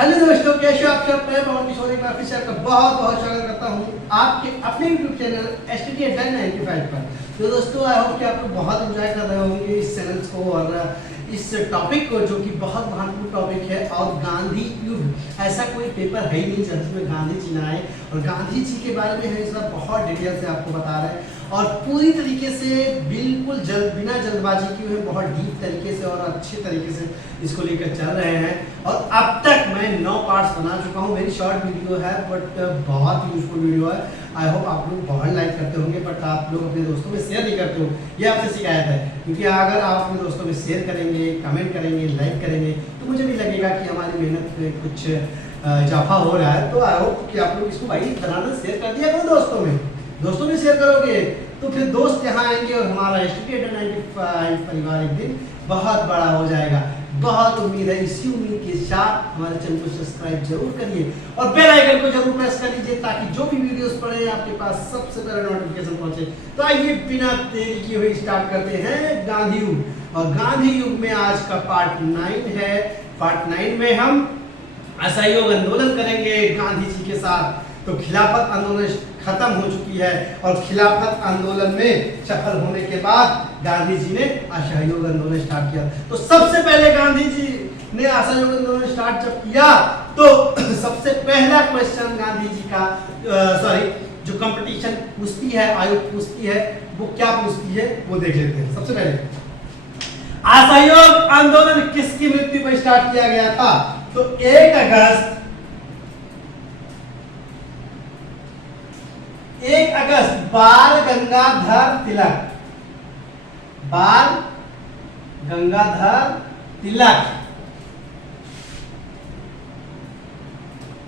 Hello दोस्तों, कैसे आप सब? मैं पवन किशोर एक बार फिर से आपका बहुत बहुत स्वागत करता हूँ आपके अपने यूट्यूब चैनल STD Advanced 95 पर। तो दोस्तों, आई होप कि आप लोग बहुत एंजॉय कर रहे होंगे इस चैनल को और इस टॉपिक को, जो कि बहुत महत्वपूर्ण टॉपिक है। और गांधी युग, ऐसा कोई पेपर है ही नहीं जिसमें गांधी जी ना आए, और गांधी जी के बारे में हम इस बार बहुत डिटेल से आपको बता रहे हैं और पूरी तरीके से बिल्कुल बिना जल्दबाजी किए हुए बहुत डीप तरीके से और अच्छे तरीके से इसको लेकर चल रहे हैं। और अब तक मैं 9 पार्ट्स बना चुका हूँ। मेरी शॉर्ट वीडियो है बट बहुत यूजफुल वीडियो है। आई होप आप लोग बहुत लाइक करते होंगे, बट आप लोग अपने दोस्तों में शेयर नहीं करते हो, ये आपसे शिकायत है। क्योंकि अगर आप अपने दोस्तों में शेयर करेंगे, कमेंट करेंगे, लाइक करेंगे, तो मुझे भी लगेगा कि हमारी मेहनत में कुछ इजाफा हो रहा है। तो आई होप कि आप लोग इसको भाई बनाना शेयर कर दिया करो दोस्तों में शेयर करोगे तो फिर दोस्त यहाँ आएंगे और हमारा STD Advanced 95 परिवार एक दिन बहुत बड़ा हो जाएगा। बहुत उम्मीद है। इसी उम्मीद के साथ हमारे चैनल को सब्सक्राइब जरूर करिए और बेल आइकन को जरूर प्रेस कर लीजिए, ताकि जो भी वीडियोस पड़े आपके पास सबसे पहले नोटिफिकेशन पहुंचे। तो आइए बिना देरी किए हुए स्टार्ट करते हैं गांधी युग। और गांधी युग में आज का पार्ट 9 है। पार्ट 9 में हम असहयोग आंदोलन करेंगे गांधी जी के साथ। तो खिलाफत आंदोलन खत्म हो चुकी है और खिलाफत आंदोलन में सफल होने के बाद गांधी जी ने असहयोग आंदोलन स्टार्ट किया। तो सबसे पहले गांधी जी ने असहयोग आंदोलन स्टार्ट जब किया तो सबसे पहला क्वेश्चन गांधी जी का जो कंपटीशन पूछती है, आयोग पूछती है, वो क्या पूछती है वो देख लेते हैं। सबसे पहले असहयोग आंदोलन किसकी मृत्यु पर स्टार्ट किया गया था? तो 1 अगस्त बाल गंगाधर तिलक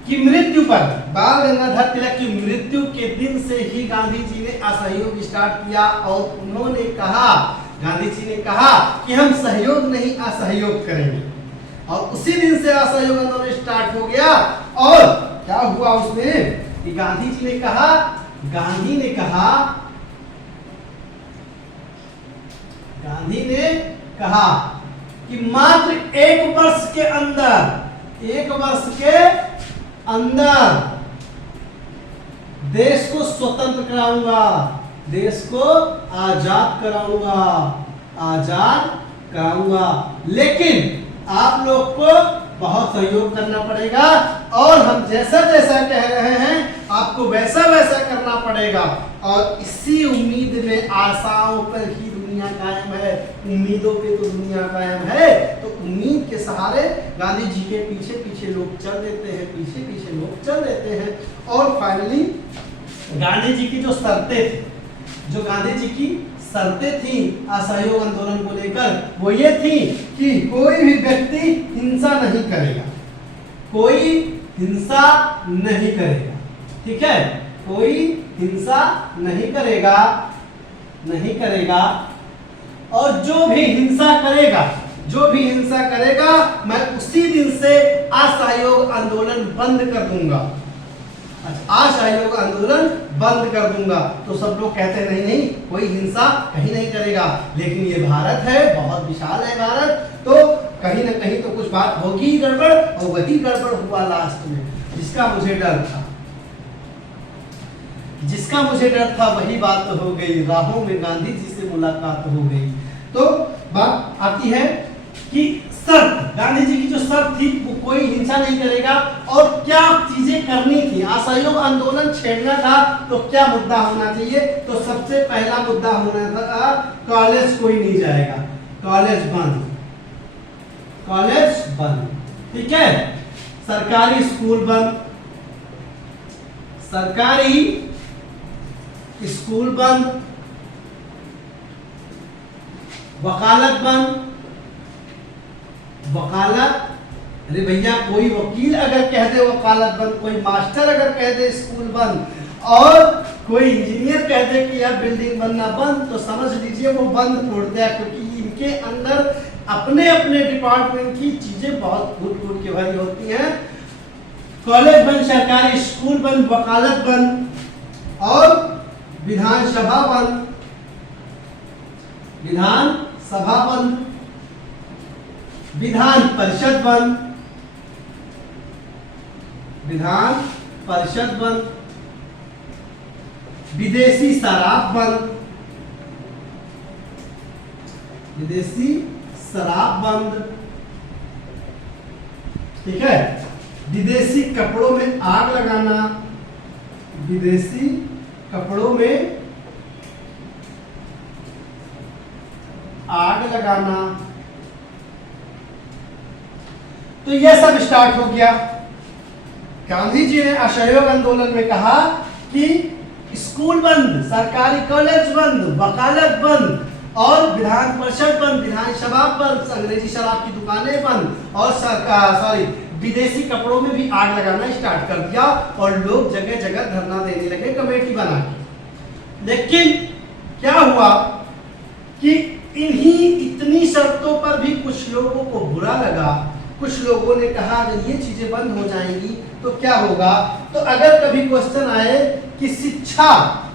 की मृत्यु पर, बाल गंगाधर तिलक की मृत्यु के दिन से ही गांधी जी ने असहयोग स्टार्ट किया। और उन्होंने कहा, गांधी जी ने कहा कि हम सहयोग नहीं असहयोग करेंगे। और उसी दिन से असहयोग आंदोलन स्टार्ट हो गया। और क्या हुआ उसमें कि गांधी ने कहा कि मात्र 1 वर्ष के अंदर देश को स्वतंत्र कराऊंगा, देश को आजाद कराऊंगा, लेकिन आप लोग को बहुत सहयोग करना पड़ेगा और हम जैसा कह रहे हैं आपको वैसा करना पड़ेगा। और इसी उम्मीद में, आशाओं पर ही दुनिया कायम है, उम्मीदों पे तो दुनिया कायम है। तो उम्मीद के सहारे गांधी जी के पीछे लोग चल देते हैं, और फाइनली गांधी जी की जो शर्तें थी असहयोग आंदोलन को लेकर, वो ये थी कि कोई भी व्यक्ति हिंसा नहीं करेगा, ठीक है? कोई हिंसा नहीं करेगा और जो भी हिंसा करेगा मैं उसी दिन से असहयोग आंदोलन बंद कर दूंगा। असहयोग आंदोलन बंद कर दूंगा। तो सब लोग कहते नहीं कोई हिंसा कहीं नहीं करेगा, लेकिन ये भारत है, बहुत विशाल है भारत, तो कहीं ना कहीं तो कुछ बात होगी गड़बड़, और वही गड़बड़ हुआ लास्ट में। जिसका मुझे डर था वही बात हो गई, राहों में गांधी जी से मुलाकात हो गई। तो बात आती है कि शर्त, गांधी जी की जो शर्त थी वो कोई हिंसा नहीं करेगा, और क्या चीजें करनी थी। असहयोग आंदोलन छेड़ना था तो क्या मुद्दा होना चाहिए? तो सबसे पहला मुद्दा होना था कॉलेज कोई नहीं जाएगा, कॉलेज बंद, ठीक है? सरकारी स्कूल बंद, वकालत, अरे भैया कोई वकील अगर कह दे वकालत बंद, कोई मास्टर अगर कह दे स्कूल बंद, और कोई इंजीनियर कह दे कि यह बिल्डिंग बनना बंद, तो समझ लीजिए वो बंद छोड़ दिया। क्योंकि इनके अंदर अपने डिपार्टमेंट की चीजें बहुत फूट के भरी होती हैं। कॉलेज बंद, सरकारी स्कूल बंद, वकालत बंद, और विधानसभा बंद, विधान परिषद बंद, विधान परिषद बंद, विदेशी शराब बंद, विदेशी शराब बंद, ठीक है। विदेशी कपड़ों में आग लगाना, विदेशी कपड़ों में आग लगाना। तो यह सब स्टार्ट हो गया। गांधी जी ने असहयोग आंदोलन में कहा कि स्कूल बंद, सरकारी कॉलेज बंद, वकालत बंद और विधान परिषद बंद, विधानसभा बंद, अंग्रेजी शराब की दुकानें बंद और विदेशी कपड़ों में भी आग लगाना स्टार्ट कर दिया और लोग जगह जगह धरना देने लगे कमेटी बना के। लेकिन क्या हुआ कि इन्हीं इतनी शर्तों पर भी कुछ लोगों को बुरा लगा। कुछ लोगों ने कहा अगर ये चीजें बंद हो जाएंगी तो क्या होगा। तो अगर कभी क्वेश्चन आए कि शिक्षा,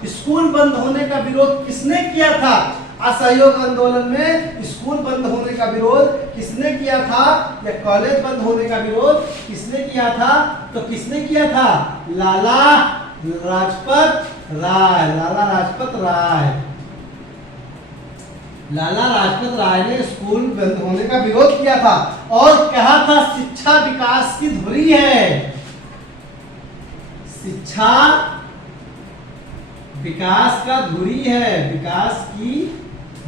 स्कूल बंद होने का विरोध किसने किया था, असहयोग आंदोलन में स्कूल बंद होने का विरोध किसने किया था या कॉलेज बंद होने का विरोध किसने किया था, तो किसने किया था, लाला लाजपत राय। लाला लाजपत राय, लाला लाजपत राय ने स्कूल बंद होने का विरोध किया था और कहा था शिक्षा विकास की धुरी है, शिक्षा विकास का धुरी है, विकास की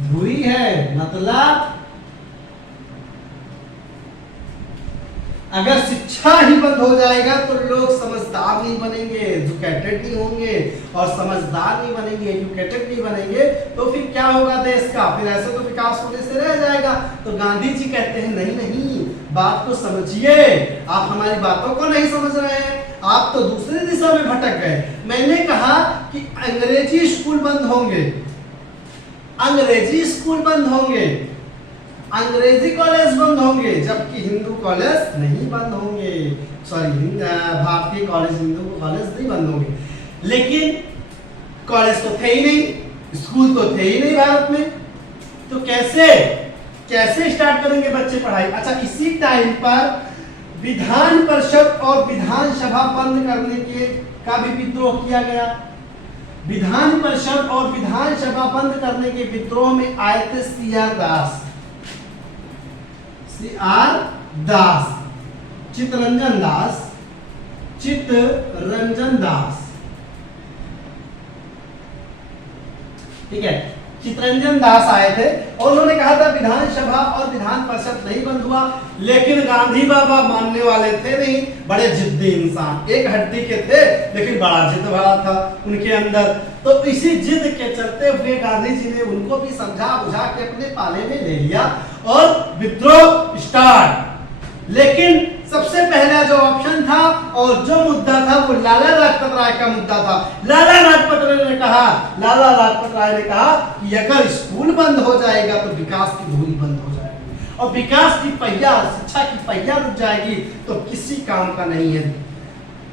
धुरी है। मतलब अगर शिक्षा ही बंद हो जाएगा तो लोग समझदार नहीं बनेंगे, एजुकेटेड नहीं होंगे और समझदार नहीं बनेंगे, एजुकेटेड नहीं बनेंगे तो फिर क्या होगा देश का, फिर ऐसे तो विकास होने से रह जाएगा। तो गांधी जी कहते हैं नहीं नहीं, बात को समझिए, आप हमारी बातों को नहीं समझ रहे हैं, आप तो दूसरी दिशा में भटक गए। मैंने कहा कि अंग्रेजी स्कूल बंद होंगे, अंग्रेजी स्कूल बंद होंगे, अंग्रेजी कॉलेज बंद होंगे, जबकि हिंदू कॉलेज नहीं बंद होंगे, भारतीय कॉलेज, हिंदू कॉलेज नहीं बंद होंगे। लेकिन कॉलेज तो थे ही नहीं, स्कूल तो थे ही नहीं भारत में, तो कैसे स्टार्ट करेंगे बच्चे पढ़ाई। अच्छा, इसी टाइम पर विधान परिषद और विधानसभा बंद करने के का भी विद्रोह किया गया। विधान परिषद और विधानसभा बंद करने के विद्रोह में आए थे सीआर दास, चित्तरंजन दास, ठीक है, चित्तरंजन दास आए थे और उन्होंने कहा था विधानसभा और विधान परिषद नहीं बंद हुआ। लेकिन गांधी बाबा मानने वाले थे नहीं, बड़े जिद्दी इंसान, एक हड्डी के थे लेकिन बड़ा जिद भरा था उनके अंदर। तो इसी जिद के चलते हुए गांधी जी ने उनको भी समझा बुझा के अपने पाले में ले लिया और विद्रोह स्टार्ट। लेकिन सबसे पहला जो ऑप्शन था और जो मुद्दा था वो लाला लाजपत राय का मुद्दा था। लाला लाजपत राय ने कहा कि अगर स्कूल बंद हो जाएगा तो विकास की धुरी बंद हो जाएगी और विकास की पहिया, शिक्षा की पहिया रुक जाएगी तो किसी काम का नहीं है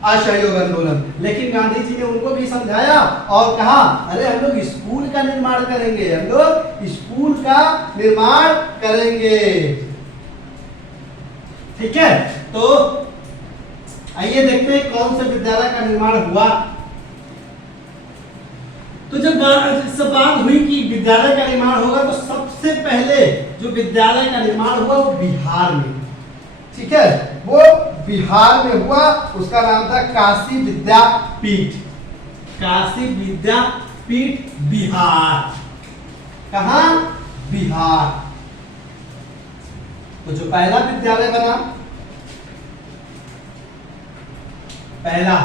असहयोग आंदोलन। लेकिन गांधी जी ने उनको भी समझाया और कहा अरे हम लोग स्कूल का निर्माण करेंगे, हम लोग स्कूल का निर्माण करेंगे, ठीक है। तो आइए देखते हैं कौन से विद्यालय का निर्माण हुआ। तो जब बात हुई कि विद्यालय का निर्माण होगा तो सबसे पहले जो विद्यालय का निर्माण हुआ वो बिहार में, ठीक है, वो बिहार में हुआ। उसका नाम था काशी विद्यापीठ, काशी विद्यापीठ बिहार। कहां? बिहार। तो जो पहला विद्यालय बना, पहला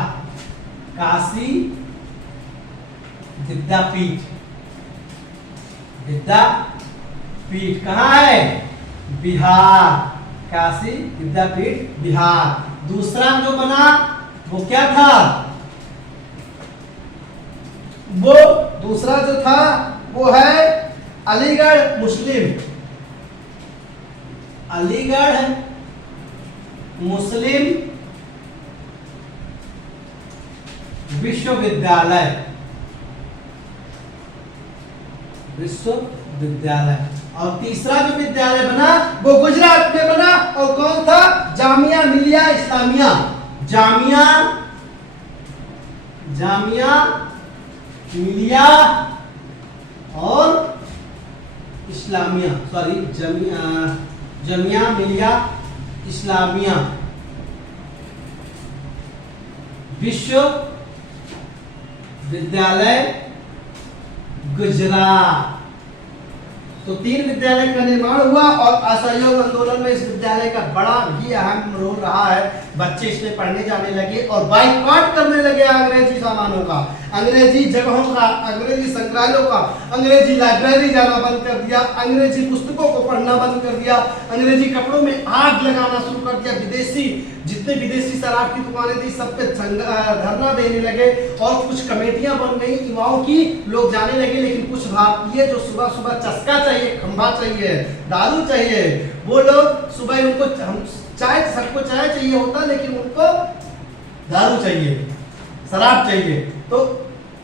काशी विद्यापीठ, विद्यापीठ कहां है? बिहार, काशी विद्यापीठ बिहार। दूसरा जो बना वो क्या था? वो दूसरा जो था वो है अलीगढ़ मुस्लिम, अलीगढ़ मुस्लिम विश्वविद्यालय, विश्वविद्यालय। और तीसरा जो विद्यालय बना वो गुजरात में बना और कौन था? जामिया मिलिया इस्लामिया, जामिया जामिया मिलिया और इस्लामिया, सॉरी जमिया मिलिया इस्लामिया विश्वविद्यालय गुजरात। तो 3 विद्यालय का निर्माण हुआ और असहयोग आंदोलन में इस विद्यालय का बड़ा ही अहम रोल रहा है। बच्चे इसमें पढ़ने जाने लगे और बाइकआउट करने लगे अंग्रेजी सामानों का, अंग्रेजी जगहों का, अंग्रेजी संग्रहालयों का, अंग्रेजी लाइब्रेरी जाना बंद कर दिया, अंग्रेजी पुस्तकों को पढ़ना बंद कर दिया, अंग्रेजी कपड़ों में आग लगाना शुरू कर दिया। जितने विदेशी शराब की दुकानें थी सब पे धरना देने लगे और कुछ कमेटियां बन गई युवाओं की, लोग जाने लगे। लेकिन कुछ भारतीय जो सुबह सुबह चस्का चाहिए, खंभा चाहिए, दारू चाहिए, वो लोग सुबह उनको चाय, सबको चाय चाहिए होता लेकिन उनको दारू चाहिए, शराब चाहिए, तो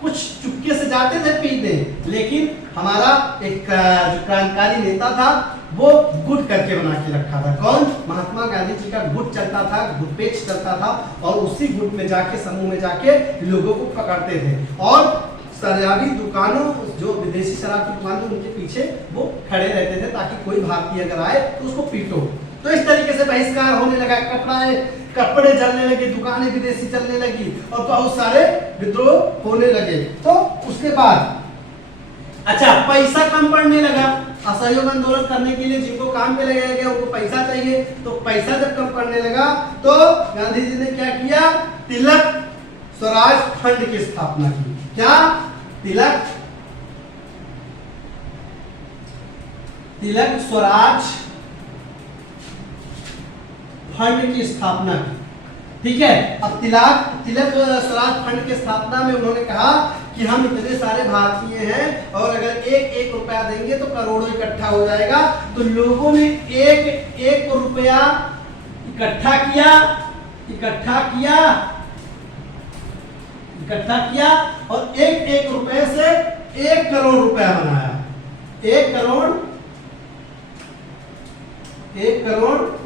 कुछ चुपके से जाते थे पीने। लेकिन हमारा एक जो क्रांतिकारी नेता था वो गुट करके बना के रखा था। कौन? महात्मा गांधी जी का गुट चलता था, गुट पेच चलता था और उसी गुट में जाके, समूह में जाके लोगों को पकड़ते थे और शराबी दुकानों, जो विदेशी शराब की दुकान थी उनके पीछे वो खड़े रहते थे ताकि कोई भारतीय अगर आए तो उसको पीटो। तो इस तरीके से बहिष्कार होने लगा, कपड़े जलने लगे, दुकानें विदेशी चलने लगी और बहुत सारे विद्रोह होने लगे। तो उसके बाद अच्छा, पैसा कम पड़ने लगा। असहयोग आंदोलन करने के लिए जिनको काम पे लगाया गया उनको पैसा चाहिए, तो पैसा जब कम पड़ने लगा तो गांधी जी ने क्या किया? तिलक स्वराज फंड की स्थापना की। क्या? तिलक स्वराज फंड की स्थापना की। ठीक है, अब तिलक स्वराज फंड की स्थापना में उन्होंने कहा कि हम इतने सारे भारतीय हैं और अगर एक रुपया देंगे तो करोड़ों इकट्ठा हो जाएगा। तो लोगों ने एक रुपया इकट्ठा किया और एक रुपए से 1 करोड़ रुपया बनाया। 1 करोड़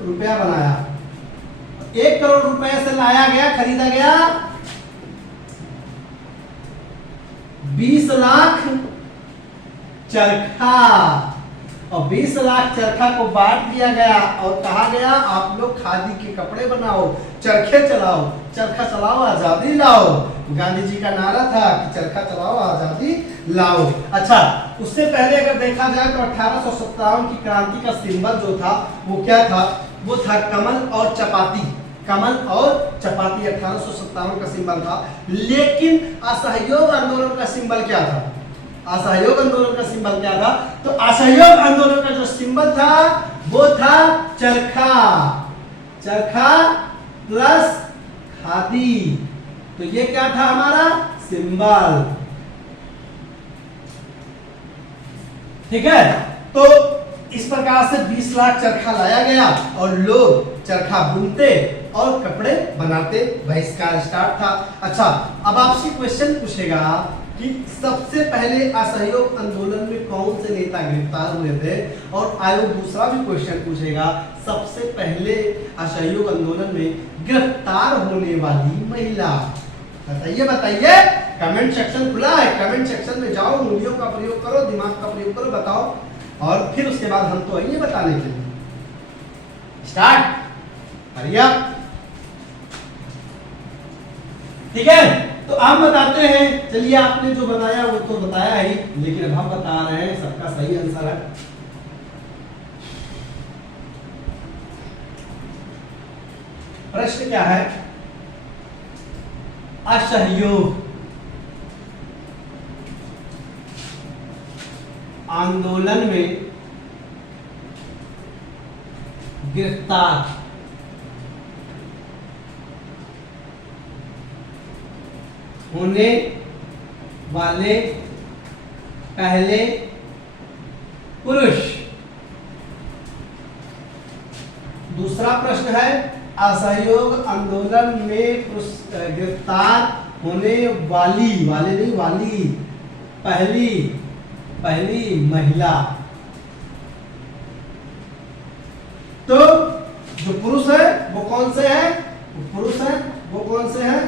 रुपया बनाया। 1 करोड़ रुपए से लाया गया, खरीदा गया 20 लाख चरखा और 20 लाख चरखा को बांट दिया गया और कहा गया आप लोग खादी के कपड़े बनाओ, चरखे चलाओ, चरखा चलाओ आजादी लाओ। गांधी जी का नारा था कि चरखा चलाओ आजादी लाओ। अच्छा, उससे पहले अगर देखा जाए तो 1857 की क्रांति का सिंबल जो था वो क्या था? वो था कमल और चपाती। 1857 का सिंबल था। लेकिन असहयोग आंदोलन का सिंबल क्या था? असहयोग आंदोलन का सिंबल क्या था? तो असहयोग आंदोलन का जो सिंबल था वो था चरखा प्लस खादी। तो ये क्या था हमारा सिंबल? ठीक है, तो इस प्रकार से 20 लाख चरखा लाया गया और लोग चरखा बुनते और कपड़े बनाते। बहिष्कार स्टार्ट था। अच्छा, अब आपसे क्वेश्चन पूछेगा कि सबसे पहले असहयोग आंदोलन में कौन से नेता गिरफ्तार हुए थे? और आयोग दूसरा भी क्वेश्चन पूछेगा, सबसे पहले असहयोग आंदोलन में गिरफ्तार होने वाली महिला। बताइए। कमेंट सेक्शन खुला है, कमेंट सेक्शन में जाओ, उंगलियों का प्रयोग करो, दिमाग का प्रयोग करो, बताओ। और फिर उसके बाद हम तो आइए बताने के लिए। स्टार्ट, हरिया। ठीक है, तो आप बताते हैं। चलिए, आपने जो बताया वो तो बताया ही, लेकिन अब हम बता रहे हैं सबका सही आंसर है। प्रश्न क्या है? असहयोग आंदोलन में गिरफ्तार होने वाले पहले पुरुष। दूसरा प्रश्न है, असहयोग आंदोलन में गिरफ्तार होने वाली पहली महिला। तो जो पुरुष है वो कौन से है? वो पुरुष है वो कौन से हैं,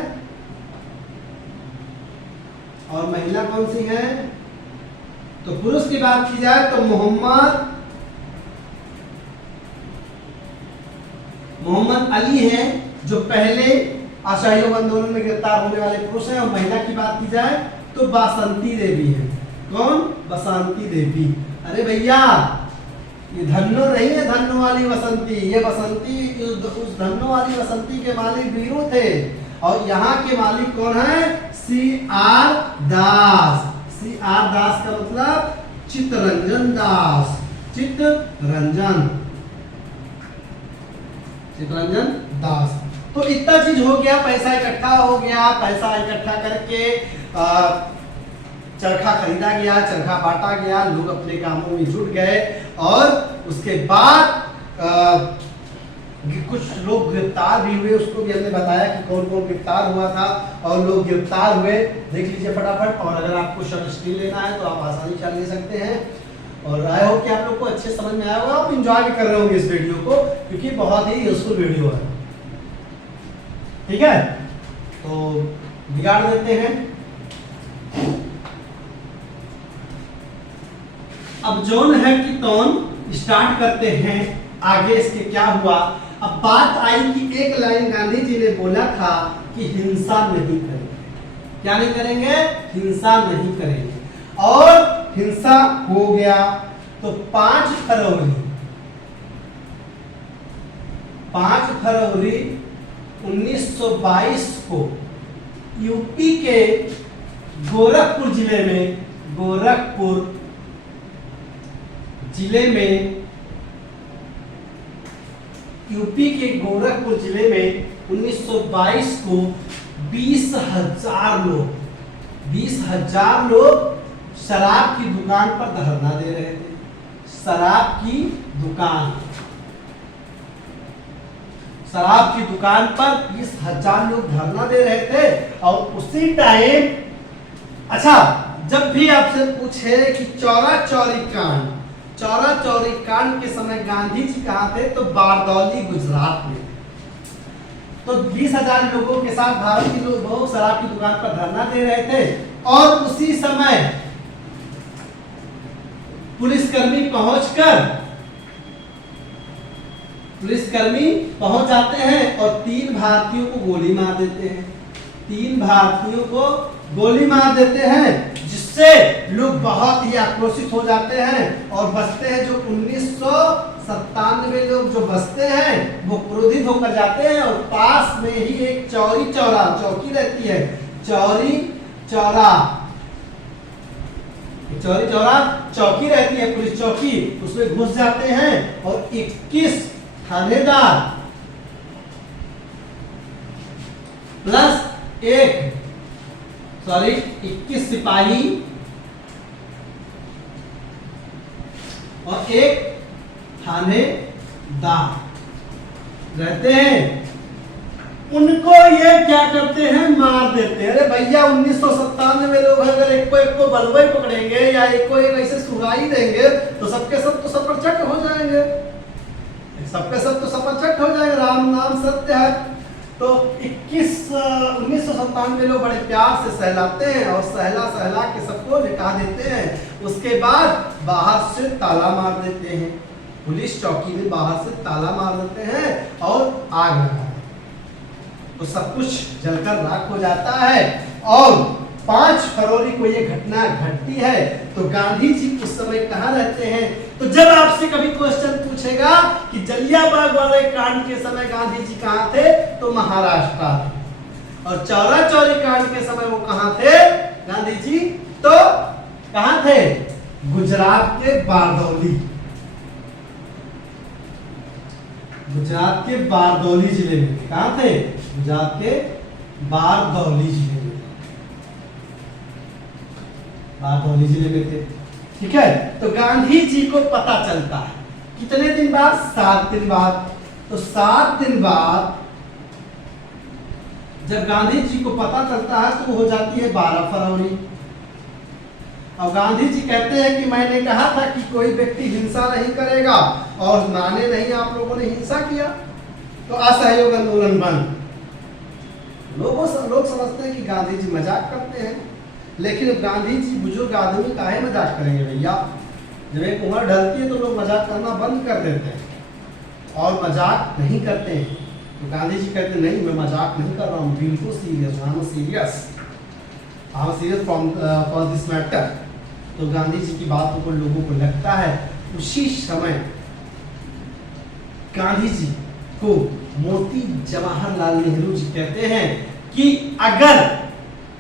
और महिला कौन सी है? तो पुरुष की बात की जाए तो मोहम्मद अली हैं, जो पहले असहयोग आंदोलन में गिरफ्तार होने वाले पुरुष हैं। और महिला की बात की जाए तो बासंती देवी है। कौन? बसंती देवी। अरे भैया, ये धन्नो नहीं है, धन्नो वाली बसंती, ये बसंती उस धन्नो वाली बसंती के मालिक वीरू थे। और यहाँ के मालिक कौन है? CR दास। CR दास का मतलब चित्तरंजन दास, चित्तरंजन दास। तो इतना चीज हो गया, पैसा इकट्ठा हो गया, पैसा इकट्ठा करके चरखा खरीदा गया, चरखा बांटा गया, लोग अपने कामों में जुट गए। और उसके बाद कुछ लोग गिरफ्तार भी हुए, उसको भी हमने बताया कि कौन कौन गिरफ्तार हुआ था और लोग गिरफ्तार हुए। देख लीजिए फटाफट। और अगर आपको शॉर्ट स्क्रीन लेना है तो आप आसानी से ले सकते हैं। और आई होप कि आप लोग को अच्छे समझ में आया होगा, आप एंजॉय भी कर रहे होंगे इस वीडियो को, क्योंकि बहुत ही यूजफुल वीडियो है। ठीक है, तो बिगाड़ देते हैं। अब जोन है कि तौन स्टार्ट करते हैं। आगे इसके क्या हुआ? अब बात आई कि एक लाइन गांधी जी ने बोला था कि हिंसा नहीं करेंगे। क्या नहीं करेंगे? हिंसा नहीं करेंगे। और हिंसा हो गया तो 5 फरवरी 1922 को यूपी के गोरखपुर जिले में 1922 को 20,000 लोग शराब की दुकान पर धरना दे रहे थे। शराब की दुकान पर 20,000 लोग धरना दे रहे थे। और उसी टाइम, अच्छा, जब भी आपसे पूछे कि चौरा चौरी कांड के समय गांधी जी कहाँ थे, तो बारदौली गुजरात में। तो 20,000 लोगों के साथ भारतीय लोग शराब की दुकान पर धरना दे रहे थे। और उसी समय पुलिसकर्मी पहुंच जाते हैं और 3 भारतीयों को गोली मार देते हैं, जिससे लोग बहुत ही आक्रोशित हो जाते हैं और बचते हैं। जो 1997 लोग जो बचते हैं वो क्रोधित होकर जाते हैं। और पास में ही एक चौरी चौकी रहती है, चौरी चौरा चौकी रहती है, पुलिस चौकी, उसमें घुस जाते हैं। और 21 थानेदार प्लस 21 सिपाही और 1 थानेदार रहते हैं। उनको ये क्या करते हैं? मार देते हैं। अरे भैया, 1997 में लोग अगर एक को बलवई पकड़ेंगे या एक को एक ऐसे सुराई देंगे तो सबके सब तो सपरचट हो जाएंगे। राम नाम सत्य है। तो 1997 लोग बड़े प्यार से सहलाते हैं और सहला के सबको लिटा देते हैं। उसके बाद बाहर से ताला मार देते हैं, पुलिस चौकी में बाहर से ताला मार देते हैं और आग लगा, तो सब कुछ जलकर राख हो जाता है। और 5 फरवरी को ये घटना घटती है। तो गांधी जी उस समय कहाँ रहते हैं? तो जब आपसे कभी क्वेश्चन पूछेगा कि जलियांवाला वाले कांड के समय गांधी जी कहाँ थे, तो महाराष्ट्र थे। और चौरा चौरी कांड के समय वो कहाँ थे गांधी जी? तो कहाँ थे? गुजरात के बारदौली जिले में। कहाँ थे? गुजरात के बारदौली जिले में थे। ठीक है, तो गांधी जी को पता चलता है कितने दिन बाद? 7 दिन बाद। तो 7 दिन बाद जब गांधी जी को पता चलता है तो हो जाती है 12 फरवरी। और गांधी जी कहते हैं कि मैंने कहा था कि कोई व्यक्ति हिंसा नहीं करेगा, और माने नहीं, आप लोगों ने हिंसा किया, तो असहयोग आंदोलन बंद। लोग समझते हैं कि गांधी जी मजाक करते हैं, लेकिन गांधी जी बुजुर्ग आदमी काहे मजाक करेंगे भैया। जब एक उम्र ढलती है तो लोग मजाक करना बंद कर देते हैं और मजाक नहीं करते हैं। तो गांधी जी कहते नहीं, मैं मजाक नहीं कर रहा हूँ, बिल्कुल serious, I am serious for this matter. तो गांधी जी की बातों को लोगों को लगता है। उसी समय गांधी जी को मोती जवाहरलाल नेहरू जी कहते हैं कि अगर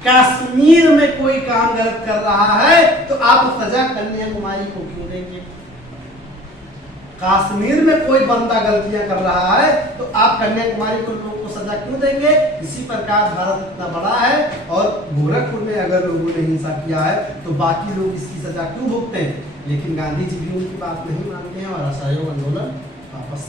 कश्मीर में कोई काम गलत कर रहा है तो आप सजा कन्याकुमारी को क्यों देंगे। कश्मीर में कोई बंदा गलतियां कर रहा है तो आप कन्याकुमारी को लोगों को सजा क्यों देंगे। इसी प्रकार भारत इतना बड़ा है और गोरखपुर में अगर लोगों ने हिंसा किया है तो बाकी लोग इसकी सजा क्यों भुगते हैं। लेकिन गांधी जी भी उनकी बात नहीं मानते हैं और असहयोग आंदोलन वापस,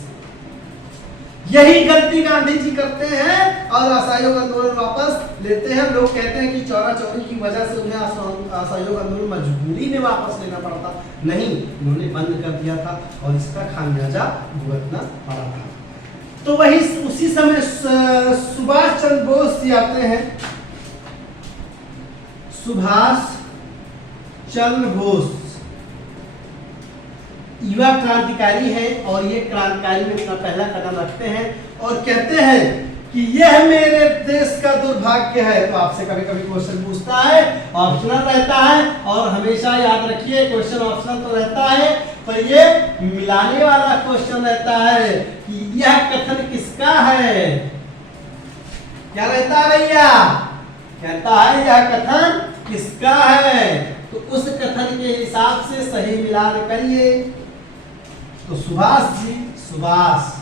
यही गलती गांधी जी करते हैं और असहयोग आंदोलन वापस लेते हैं। लोग कहते हैं कि चौरा चौरी की वजह से उन्हें असहयोग आंदोलन मजबूरी में वापस लेना पड़ा था। नहीं, उन्होंने बंद कर दिया था और इसका खामियाजा भुगतना पड़ा था। तो वही उसी समय सुभाष चंद्र बोस जी आते हैं। सुभाष चंद्र बोस युवा क्रांतिकारी है और ये क्रांतिकारी में अपना पहला कदम रखते हैं और कहते हैं कि यह मेरे देश का दुर्भाग्य है। तो आपसे कभी कभी क्वेश्चन पूछता है, ऑप्शनल रहता है और हमेशा याद रखिए क्वेश्चन ऑप्शनल तो रहता है पर ये मिलाने वाला क्वेश्चन रहता है कि यह कथन किसका है। क्या रहता है भैया, कहता है यह कथन किसका है। तो उस कथन के हिसाब से सही मिलान करिए। तो सुभाष जी, सुभाष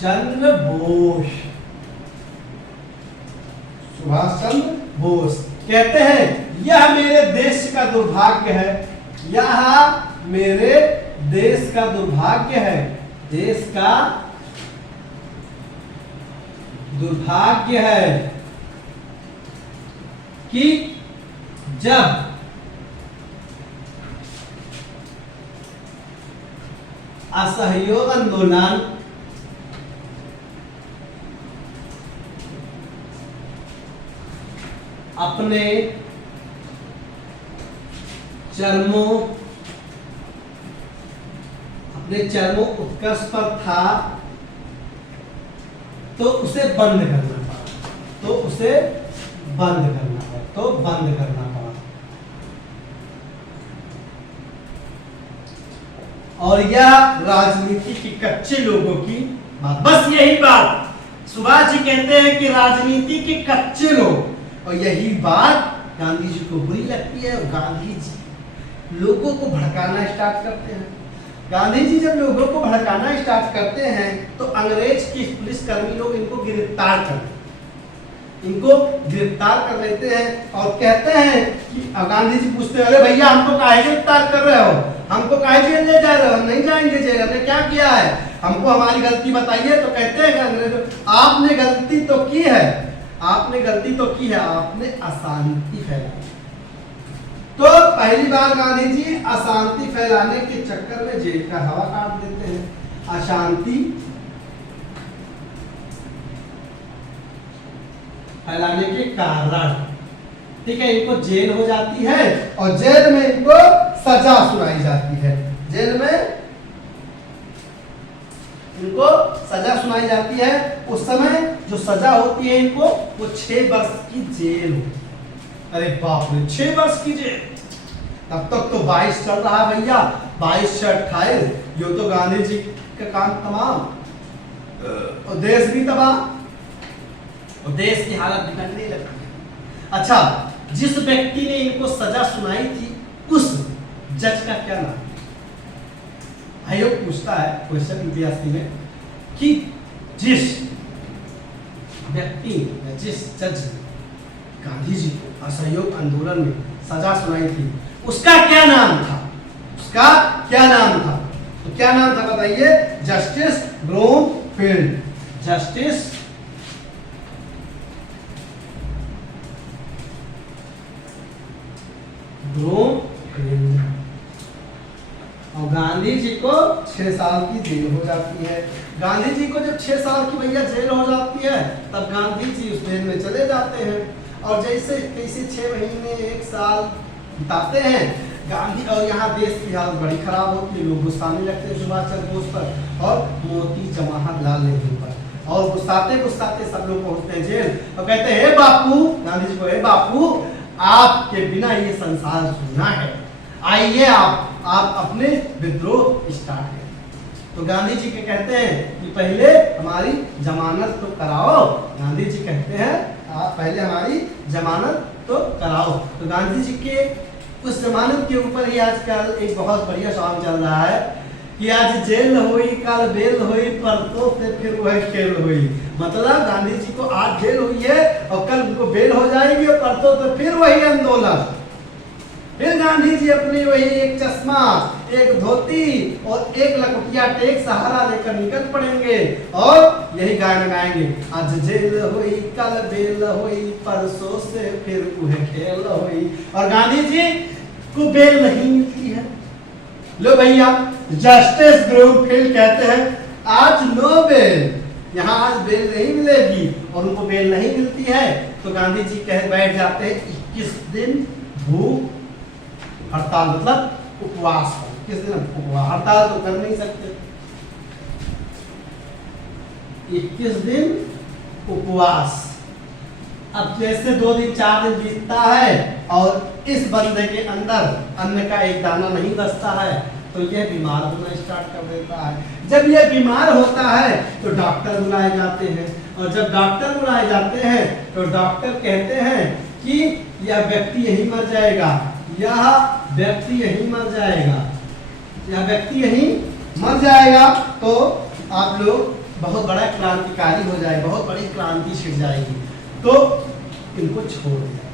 चंद्र बोस, सुभाष चंद्र बोस कहते हैं यह मेरे देश का दुर्भाग्य है, यह मेरे देश का दुर्भाग्य है, देश का दुर्भाग्य है कि जब असहयोग आंदोलन अपने चरमों उत्कर्ष पर था तो उसे बंद करना पड़ा, और यह राजनीति के कच्चे लोगों की बात, बस यही बात सुभाष जी कहते हैं कि राजनीति के कच्चे लोग, और यही बात गांधी जी को बुरी लगती है और गांधी जी लोगों को भड़काना स्टार्ट करते हैं। गांधी जी जब लोगों को भड़काना स्टार्ट करते हैं तो अंग्रेज की पुलिसकर्मी लोग इनको गिरफ्तार कर लेते हैं और कहते हैं कि गांधी जी पूछते हैं अरे भैया हमको काहे गिरफ्तार कर रहे हो, हमको काहे जेल ले जा रहे हो, हम नहीं जाएंगे जेल, हमने क्या किया है, हमको हमारी गलती बताइए। तो कहते हैं कि अंग्रेज आपने गलती तो की है, आपने अशांति फैलाई। तो पहली बार गांधी जी अशांति फैलाने के चक्कर में जेल का हवा काट देते हैं। अशांति फैलाने के कारण, ठीक है, इनको जेल हो जाती है और जेल में इनको सजा सुनाई जाती है। जेल में इनको सजा सुनाई जाती है। उस समय जो सजा होती है इनको वो 6 वर्ष की जेल होती है। अरे बाप रे, 6 वर्ष की जेल। तब तक तो 22 चल रहा है भैया, 22 से 28, यो तो गांधी जी का काम तमाम और देश भी तबाह और देश की हालत बिगड़ने लगती है। अच्छा, जिस व्यक्ति ने इनको सजा सुनाई थी उस जज का क्या नाम? आयोग पूछता है क्वेश्चन यूपीएससी में कि जिस व्यक्ति या जिस जज गांधी जी को असहयोग आंदोलन में सजा सुनाई थी उसका क्या नाम था? तो क्या नाम था बताइए? जस्टिस ब्रोमफील्ड। जस्टिस ब्रोमफील्ड। और गांधी जी को 6 साल की जेल हो जाती है। गांधी जी को जब 6 साल की भैया जेल हो जाती है तब गांधी जी उस जेल में चले जाते हैं और जैसे कैसे 6 महीने 1 साल बिताते हैं गांधी और यहाँ देश की हालत बड़ी खराब होती है, लोग गुस्साने लगते हैं सुभाष चंद्र बोस पर और मोती जवाहरलाल नेहरू पर और गुस्साते गुस्साते सब लोग पहुंचते हैं जेल और कहते हैं हे बापू, गांधी जी को, हे बापू आपके बिना ये संसार सुना है, आइए आप अपने विद्रोह स्टार्ट करें। तो गांधी जी के कहते हैं कि पहले हमारी जमानत तो कराओ। गांधी जी कहते हैं आप पहले हमारी जमानत तो कराओ। तो गांधी जी के उस जमानत के ऊपर ही आजकल एक बहुत बढ़िया सॉन्ग चल रहा है कि आज जेल हुई कल बेल हुई परसों से फिर वह खेल हुई। मतलब गांधी जी को आज जेल हुई है और कल उनको बेल हो जाएगी और परसों तो फिर वही आंदोलन। फिर गांधी जी अपनी वही एक चश्मा, एक धोती और एक लकुटिया टेक सहारा लेकर निकल पड़ेंगे और यही गाना गाएंगे, आज जेल हुई कल बेल हुई परसों से फिर वह खेल हुई। और गांधी जी को बेल नहीं मिलती है। लो भैया, जस्टिस ग्रीनफील्ड कहते हैं आज नो बेल, यहाँ आज बेल नहीं मिलेगी और उनको बेल नहीं मिलती है। तो गांधी जी कह बैठ जाते हैं 21 दिन भूख हड़ताल, मतलब उपवास। 21 दिन उपवास, हड़ताल तो कर नहीं सकते, 21 दिन उपवास। अब जैसे 2 दिन 4 दिन बीतता है और इस बंदे के अंदर अन्न का एक दाना नहीं बचता है तो यह बीमार होना स्टार्ट कर देता है। जब यह बीमार होता है तो डॉक्टर बुलाए जाते हैं और जब डॉक्टर बुलाए जाते हैं तो डॉक्टर कहते हैं कि यह व्यक्ति यही मर जाएगा, यह व्यक्ति यही मर जाएगा, यह व्यक्ति यही मर जाएगा। तो आप लोग बहुत बड़ा क्रांतिकारी हो जाए, बहुत बड़ी क्रांति छिड़ जाएगी, तो इनको छोड़ दिया।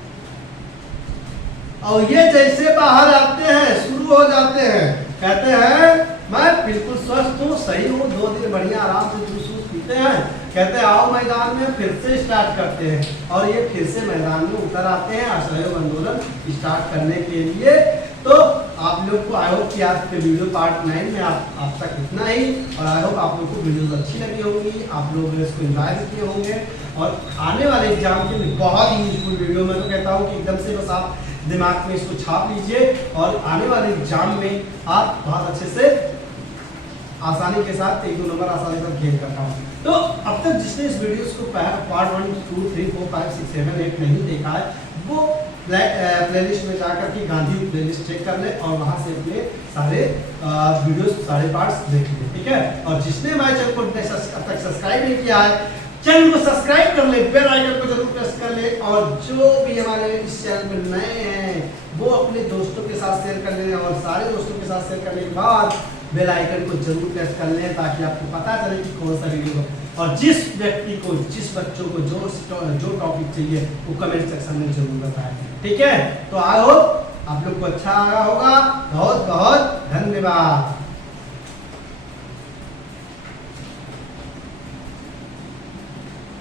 और ये जैसे बाहर आते हैं शुरू हो जाते हैं, कहते हैं मैं बिल्कुल स्वस्थ हूँ, सही हूँ, 2 दिन बढ़िया आराम से जूस पीते हैं, कहते हैं आओ मैदान में फिर से स्टार्ट करते हैं। और ये फिर से मैदान में उतर आते हैं असहयोग आंदोलन स्टार्ट करने के लिए। तो आप लोग को आई होप कि आज के वीडियो पार्ट 9 में आप तक इतना ही, और आई होप आप लोग को वीडियोस अच्छी लगी होंगी, आप लोग इसको एंजॉय किए होंगे। और आने वाले एग्जाम के लिए बहुत ही यूजफुल वीडियो, मैं तो कहता हूँ कि एकदम से बस आप दिमाग में इसको छाप लीजिए और आने वाले एग्जाम में आप बहुत अच्छे से आसानी के साथ 1-2 नंबर आसानी से गेन करता हूँ। तो अब तक जिसने इस वीडियो को पार्ट 1, 2, 3, 4, 5, 6, 7, 8 नहीं देखा है वो प्लेलिस्ट में जाकर के गांधी प्लेलिस्ट चेक कर ले और वहां से अपने सारे वीडियोस, सारे पार्ट्स देख ले, ठीक है। और जिसने हमारे चैनल को अब तक सब्सक्राइब नहीं किया है, चैनल को सब्सक्राइब कर ले, बेल आइकन को जरूर प्रेस कर ले, और जो भी हमारे इस चैनल पर नए हैं वो अपने दोस्तों के साथ शेयर कर लें और सारे दोस्तों के साथ शेयर करने के बाद बेल आइकन को जरूर प्रेस कर लें ताकि आपको पता चले कि कौन सा वीडियो। और जिस व्यक्ति को, जिस बच्चों को जो टॉपिक चाहिए वो कमेंट सेक्शन में जरूर बताएं, ठीक है। तो आई होप आप लोग को अच्छा लगा होगा। बहुत बहुत धन्यवाद।